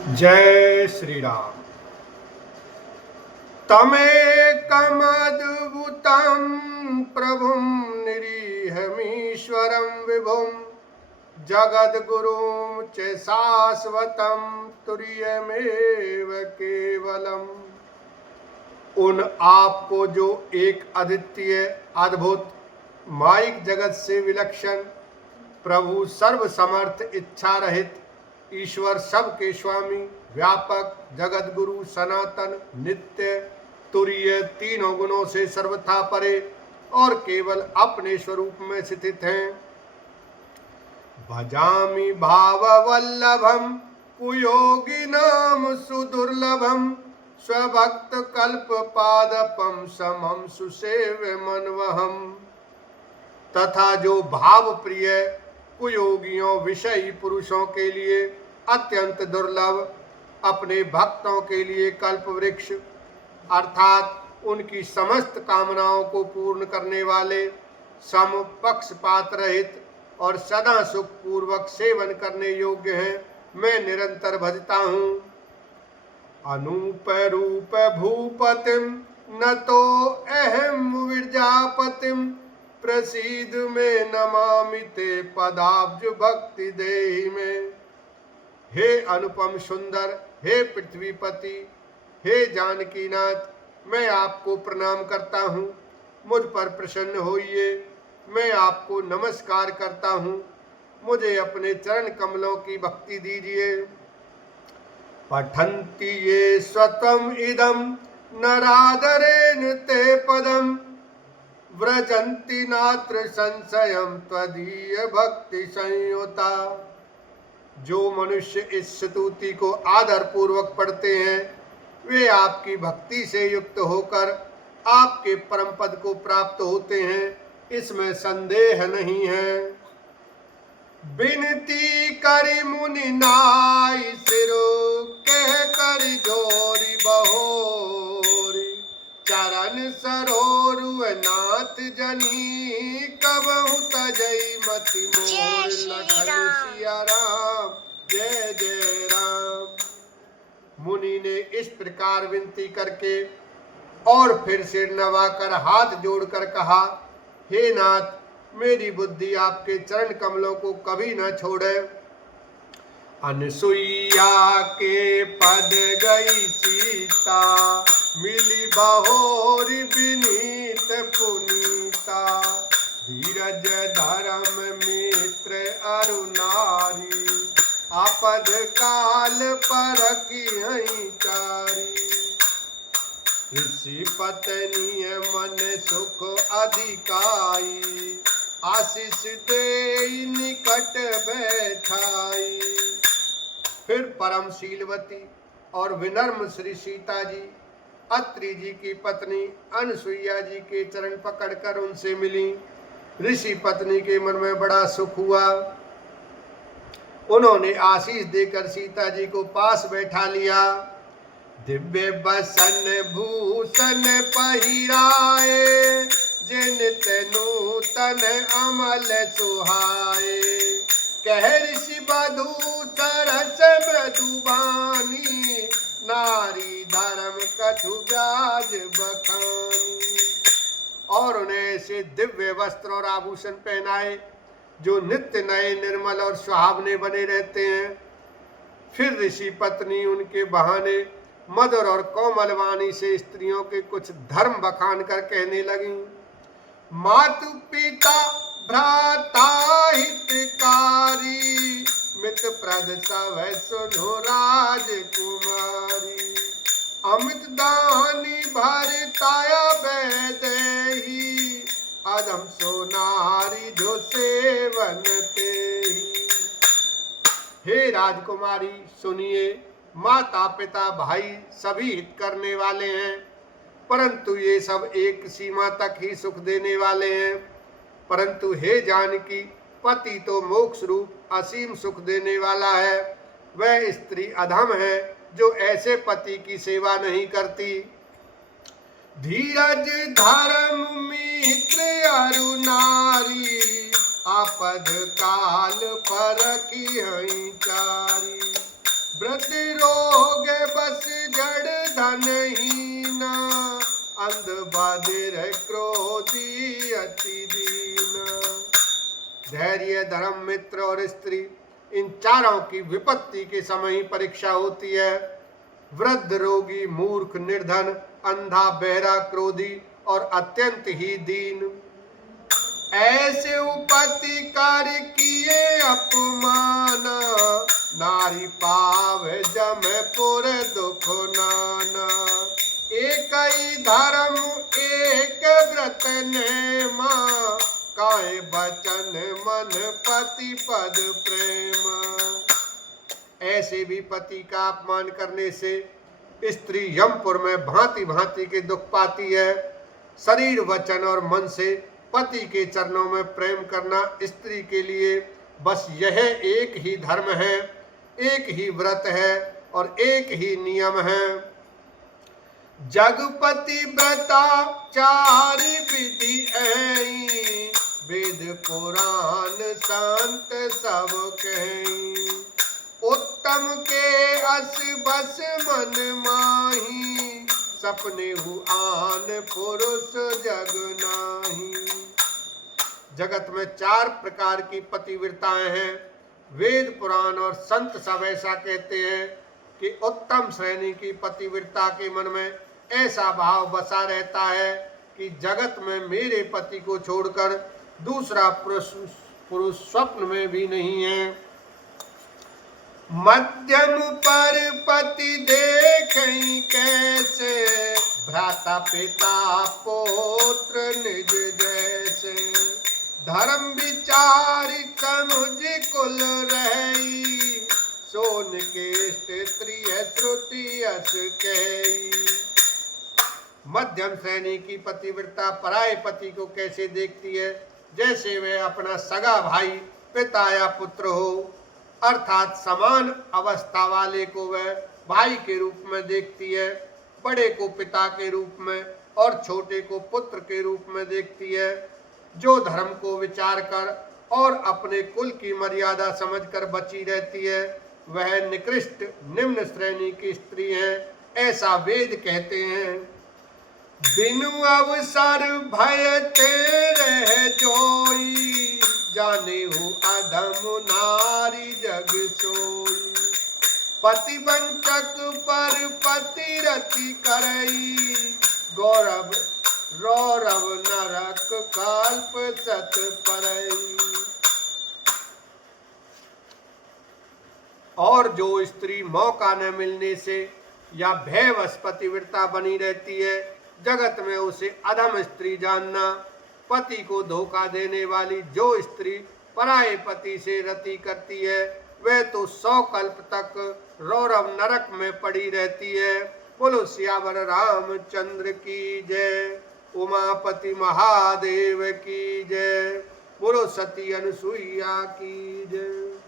जय श्री राम। तमेकमद्भुतं प्रभुं निरीहमीश्वरं विभुं जगद्गुरुं च शाश्वतं तुर्यमेव केवलम्। उन आपको जो एक अद्वितीय अद्भुत माइक जगत से विलक्षण प्रभु सर्व समर्थ इच्छा रहित ईश्वर सबके स्वामी व्यापक जगत गुरु सनातन नित्य तुरीय तीनों गुणों से सर्वथा परे और केवल अपने स्वरूप में स्थित हैं। भजामि भाव वल्लभम कुयोगी नाम सुदुर्लभम स्वभक्त कल्प पादपम समम सुसेव्य मनवहम। तथा जो भाव प्रिय कुयोगियों विषयी पुरुषों के लिए अत्यंत दुर्लभ, अपने भक्तों के लिए कल्प वृक्ष अर्थात उनकी समस्त कामनाओं को पूर्ण करने वाले, सम पक्षपात रहित और सदा सुख पूर्वक सेवन करने योग्य हैं, मैं निरंतर भजता हूँ। अनूप रूप भूपतिम न तो अहम विरजापतिम प्रसीद में नमामि ते पदाब्ज भक्ति देहि में। हे अनुपम सुंदर, हे पृथ्वीपति, हे जानकीनाथ, मैं आपको प्रणाम करता हूँ, मुझ पर प्रसन्न होइए। मैं आपको नमस्कार करता हूँ, मुझे अपने चरण कमलों की भक्ति दीजिए। पठन्ति ये स्वतम इदम नरादरेन ते पदम व्रजन्ति नात्र संशयम त्वदीय भक्ति संयुता। जो मनुष्य इस स्तुति को आदर पूर्वक पढ़ते हैं, वे आपकी भक्ति से युक्त होकर आपके परम पद को प्राप्त होते हैं, इसमें संदेह नहीं है। बिनती करि मुनि नाई सिरो कह कर जोरी बहोरी चरण सरोरु नाथ जनी कबहु तजई मति मोर लखन सिया राम जय जय राम। मुनि ने इस प्रकार विनती करके और फिर सिर नवाकर हाथ जोड़कर कहा, हे नाथ, मेरी बुद्धि आपके चरण कमलों को कभी न छोड़े। अनसुईया के पद गई सीता मिली बहोरी विनीत पुनीता धीरज धर्म मित्र अरुणारी आपद काल पर की चारी। ऋषि पत्नी मन सुख अधिकाई आशीष दे निकट बैठाई। फिर परम शीलवती और विनम्र श्री सीता जी अत्रि जी की पत्नी अनसुईया जी के चरण पकड़कर उनसे मिली। ऋषि पत्नी के मन में बड़ा सुख हुआ। उन्होंने आशीष देकर सीता जी को पास बैठा लिया। दिव्य बसन भूषण पहिराए जिन नूतन अमल सुहाए कह ऋषि बधू सरस मृदुबानी नारी धर्म कछु ब्याज बखानी। और उन्हें ऐसे दिव्य वस्त्र और आभूषण पहनाए जो नित्य नए निर्मल और सुहावने बने रहते हैं। फिर ऋषि पत्नी उनके बहाने मधुर और कोमल वाणी से स्त्रियों के कुछ धर्म बखान कर कहने लगी। मातु पिता भ्राता हितकारी मित प्रद सब सुनो राजकुमारी अमित दानी भरताया बैदेही अदम सोनारी जो सेवन तेही। हे राजकुमारी, सुनिए, माता पिता भाई सभी हित करने वाले हैं, परंतु ये सब एक सीमा तक ही सुख देने वाले हैं। परंतु हे जानकी, पति तो मोक्ष रूप असीम सुख देने वाला है। वह स्त्री अधम है जो ऐसे पति की सेवा नहीं करती। धीरज धर्म मित्र अरुणारी आपद काल पर की चारी। व्रत मृत रोग बस जड़ धनहीना, अंध बधिर क्रोधी अति दीना। धैर्य, धर्म, मित्र और स्त्री, इन चारों की विपत्ति के समय ही परीक्षा होती है। वृद्ध, रोगी, मूर्ख, निर्धन, अंधा, बहरा, क्रोधी और अत्यंत ही दीन, ऐसे उपति कार्य किए अपमाना, नारी पावे जमपुर दुख नाना। एक ही धर्म एक व्रत नेमा, काहे बचन मन पति पद प्रेम। ऐसे भी पति का अपमान करने से स्त्री यमपुर में भांति भांति के दुख पाती है। शरीर, वचन और मन से पति के चरणों में प्रेम करना स्त्री के लिए बस यह एक ही धर्म है, एक ही व्रत है और एक ही नियम है। जगपति व्रता चारि विधि ऐ, वेद पुराण संत सब कहीं। उत्तम के अस बस मन माही, सपने हु आन पुरुष जग नाही। जगत में 4 प्रकार की पतिव्रताएं हैं। वेद, पुराण और संत सब ऐसा कहते हैं कि उत्तम श्रेणी की पतिव्रता के मन में ऐसा भाव बसा रहता है कि जगत में मेरे पति को छोड़कर दूसरा पुरुष स्वप्न में भी नहीं है। मध्यम पर पति देखें कैसे, भ्राता पिता पुत्र निज जैसे। धर्म विचारि समुझ कुल रही, सोन के स्त्री श्रुति अस कही। मध्यम श्रेणी की पतिव्रता पराये पति को कैसे देखती है, जैसे वह अपना सगा भाई, पिता या पुत्र हो, अर्थात समान अवस्था वाले को वह भाई के रूप में देखती है, बड़े को पिता के रूप में और छोटे को पुत्र के रूप में देखती है। जो धर्म को विचार कर और अपने कुल की मर्यादा समझकर बची रहती है, वह निकृष्ट निम्न श्रेणी की स्त्री है, ऐसा वेद कहते हैं। बिनु अवसर भय तेरे जोई, जाने हो अधम नारी जग सोई। पति वंचक पर पति रति करई, गौरव रौरव नरक कल्प सत परई। और जो स्त्री मौका न मिलने से या भयवश पतिव्रता बनी रहती है, जगत में उसे अधम स्त्री जानना। पति को धोखा देने वाली जो स्त्री पराये पति से रति करती है, वह तो 100 कल्प तक रौरव नरक में पड़ी रहती है। बोलो सियावर रामचंद्र की जय, उमापति महादेव की जय, बोलो सती अनुसुईया की जय।